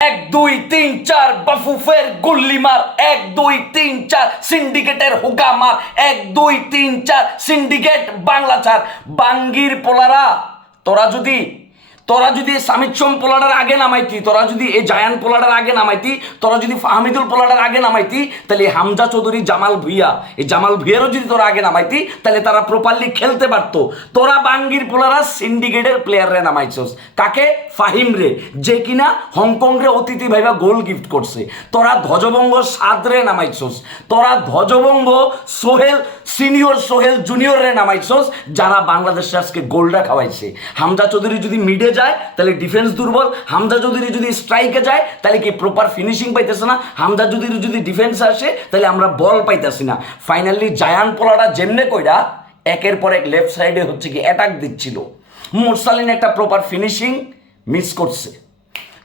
এক, দুই, তিন, চার, বাফুফের গুল্লি মার। এক, দুই, তিন, চার, সিন্ডিকেটের হুকা মার। এক, দুই, তিন, চার, সিন্ডিকেট বাংলা চার বাঙ্গির পোলারা, তোরা যদি তোরা যদি সামিচ্ছম পোলাডার আগে নামাইতি, তোরা যদি এই জায়ান পোলাডার আগে নামাইতি, তোরা যদি ফাহমিদুল পোলাডার আগে নামাইতি, তাহলে হামজা চৌধুরী জামাল ভুইয়া, এই জামাল ভুইয়ারও যদি তোরা আগে নামাইতি, তাহলে তারা প্রপারলি খেলতে পারতো। তোরা বাঙ্গির পোলারা সিন্ডিকেটের প্লেয়াররে নামাইছস। কাকে? ফাহিম রে যে কিনা হংকং রে অতিথি ভাইবা গোল গিফট করছে। তোরা ধ্বজবঙ্গ সাদরে নামাইছস। তোরা ধ্বজবঙ্গ সোহেল সিনিয়র সোহেল জুনিয়র রে নামাইছস, যারা বাংলাদেশে আজকে গোলটা খাওয়াইছে। হামজা চৌধুরী যদি মিডে যায়, তাহলে ডিফেন্স দুর্বল। হামজা চৌধুরী যদি স্ট্রাইকে যায়, তাহলে কি প্রপার ফিনিশিং পাইতেছে না? হামজা চৌধুরী যদি ডিফেন্স আসে, তাহলে আমরা বল পাইতেছি না। ফাইনালি জায়ান পোলাটা যেমনে কইরা, একের পর এক লেফট সাইডে হচ্ছে কি অ্যাটাক দিচ্ছিল। মোরসালিন একটা প্রপার ফিনিশিং মিস করছে।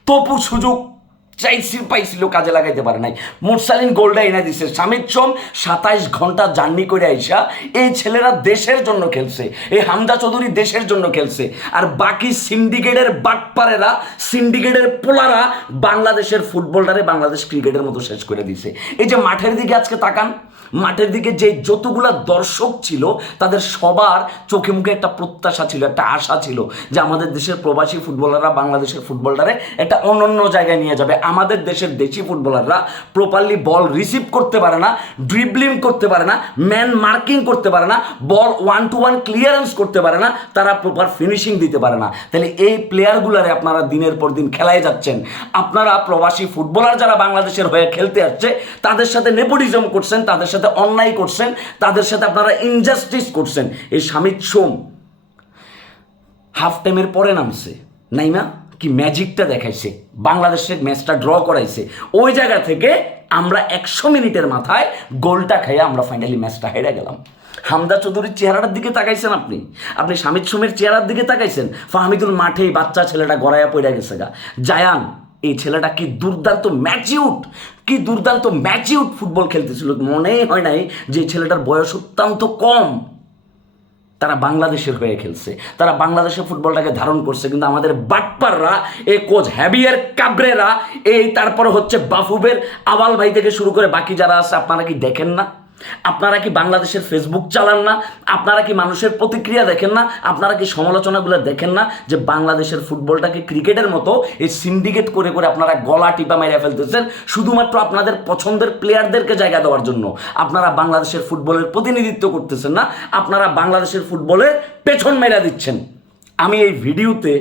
তপু সুযোগ চাইছিল পাইছিল কাজে লাগাইতে পারে নাই। মোরসালিন গোলটা এনে দিছে। স্বামীর চম সাতাইশ ঘণ্টা জার্নি করে আইসা, এই ছেলেরা দেশের জন্য খেলছে। এই হামজা চৌধুরী দেশের জন্য খেলছে। আর বাকি সিন্ডিকেটের বাটপারেরা, সিন্ডিকেটের পোলারা বাংলাদেশের ফুটবলটারে বাংলাদেশ ক্রিকেটের মতো শেষ করে দিছে। এই যে মাঠের দিকে আজকে তাকান, মাঠের দিকে যে যতগুলা দর্শক ছিল, তাদের সবার চোখে মুখে একটা প্রত্যাশা ছিল, একটা আশা ছিল যে আমাদের দেশের প্রবাসী ফুটবলাররা বাংলাদেশের ফুটবলটারে একটা অনন্য জায়গায় নিয়ে যাবে। আমাদের দেশের দেশি ফুটবলাররা প্রপারলি বল রিসিভ করতে পারে না ড্রিবলিং করতে পারে না ম্যান মার্কিং করতে পারে না বল ওয়ান টু ওয়ান ক্লিয়ারেন্স করতে পারে না, তারা প্রপার ফিনিশিং দিতে পারে না। তাহলে এই প্লেয়ারগুলারে আপনারা দিনের পর দিন খেলায় যাচ্ছেন। আপনারা প্রবাসী ফুটবলার যারা বাংলাদেশের হয়ে খেলতে আসছে, তাদের সাথে নেপোটিজম করছেন, তাদের সাথে অন্যায় করছেন, তাদের সাথে আপনারা ইনজাস্টিস করছেন। এই স্বামী সোম হাফ টাইমের পরে নামছে। নাইমা? কি ম্যাজিকটা দেখাইছে, বাংলাদেশের ম্যাচটা ড্র করাইছে, ওই জায়গা থেকে আমরা একশো মিনিটের মাথায় গোলটা খেয়ে আমরা ফাইনালি ম্যাচটা হেরে গেলাম। হামদা চৌধুরীর চেহারাটার দিকে তাকাইছেন আপনি? আপনি স্বামীর সোমের চেহারার দিকে তাকাইছেন? ফাহমিদুল মাঠেই বাচ্চা ছেলেটা গড়াইয়া পড়ে গেছে গা। জায়ান, এই ছেলেটা কি দুর্দান্ত ম্যাচিউট, কি দুর্দান্ত ম্যাচিউট ফুটবল খেলতেছিল? মনেই হয় নাই যে ছেলেটার বয়স অত্যন্ত কম। তারা বাংলাদেশের হয়ে খেলছে। তারা বাংলাদেশের ফুটবলটাকে ধারণ করছে, কিন্তু আমাদের বাটপাররা এ কোচ হ্যাবিয়ার কাবরেরা, এই তারপর হচ্ছে বাফুবের আওয়াল ভাই থেকে শুরু করে বাকি যারা আছে, আপনারা কি দেখেন না? আপনারা কি বাংলাদেশের ফেসবুক চালান না? আপনারা কি মানুষের প্রতিক্রিয়া দেখেন না? আপনারা কি সমালোচনাগুলো দেখেন না? যে বাংলাদেশের ফুটবলটাকে ক্রিকেটের মতো এই সিন্ডিকেট করে করে আপনারা গলা টিপা মেরে ফেলতেছেন, শুধুমাত্র আপনাদের পছন্দের প্লেয়ারদেরকে জায়গা দেওয়ার জন্য। আপনারা বাংলাদেশের ফুটবলের প্রতিনিধিত্ব করতেছেন না, আপনারা বাংলাদেশের ফুটবলের পেছন মেরা দিচ্ছেন। আমি এই ভিডিওতে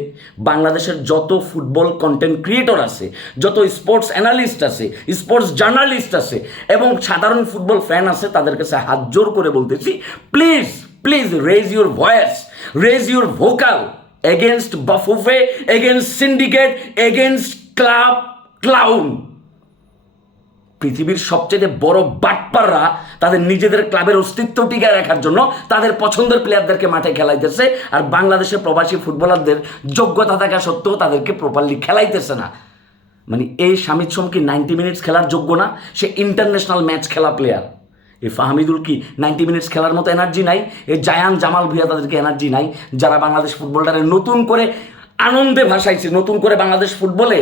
বাংলাদেশের যত ফুটবল কন্টেন্ট ক্রিয়েটর আছে, যত স্পোর্টস অ্যানালিস্ট আছে স্পোর্টস জার্নালিস্ট আছে, এবং সাধারণ ফুটবল ফ্যান আছে, তাদের কাছে হাত জোর করে বলতেছি please please raise your voice raise your vocal against Bafufe against syndicate against club clown পৃথিবীর সবচেয়ে বড় বাটপাররা তাদের নিজেদের ক্লাবের অস্তিত্ব টিকায় রাখার জন্য তাদের পছন্দের প্লেয়ারদেরকে মাঠে খেলাইতেছে। আর বাংলাদেশের প্রবাসী ফুটবলারদের যোগ্যতা থাকা সত্ত্বেও তাদেরকে প্রপারলি খেলাইতেছে না। মানে এই স্বামীর কি নাইনটি মিনিটস খেলার যোগ্য না? সে ইন্টারন্যাশনাল ম্যাচ খেলা প্লেয়ার এই ফাহমিদুল কি নাইনটি মিনিটস খেলার মতো এনার্জি নাই? এই জায়ান জামাল ভুইয়া তাদেরকে এনার্জি নাই? যারা বাংলাদেশ ফুটবলটারে নতুন করে আনন্দে ভাসাইছে, নতুন করে বাংলাদেশ ফুটবলে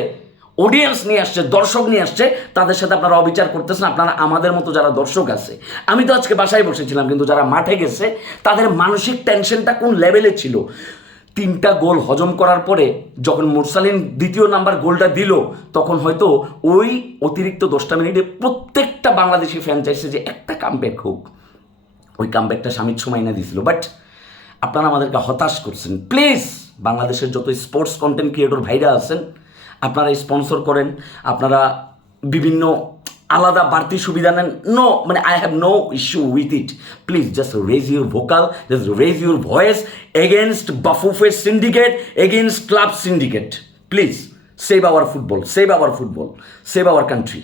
অডিয়েন্স নিয়ে আসছে, দর্শক নিয়ে আসছে, তাদের সাথে আপনারা অবিচার করতেছেন, আপনারা আমাদের মতো যারা দর্শক আছে। আমি তো আজকে বাসায় বসেছিলাম, কিন্তু যারা মাঠে গেছে, তাদের মানসিক টেনশনটা কোন লেভেলে ছিল? তিনটা গোল হজম করার পরে যখন মুরসালিন দ্বিতীয় নাম্বার গোলটা দিল, তখন হয়তো ওই অতিরিক্ত দশটা মিনিটে প্রত্যেকটা বাংলাদেশি ফ্যান চাইছে যে একটা কামব্যাক হোক। ওই কামব্যাকটা স্বামীর সময় এনে দিয়েছিল বাট আপনারা আমাদেরকে হতাশ করছেন। প্লিজ বাংলাদেশের যত স্পোর্টস কন্টেন্ট ক্রিয়েটর ভাইরা আছেন আপনারা স্পন্সর করেন, আপনারা বিভিন্ন আলাদা বাড়তি সুবিধা নেন নো মানে I have no issue with it please just raise your vocal just raise your voice against Bafufe syndicate against club syndicate please save our football save our football save our country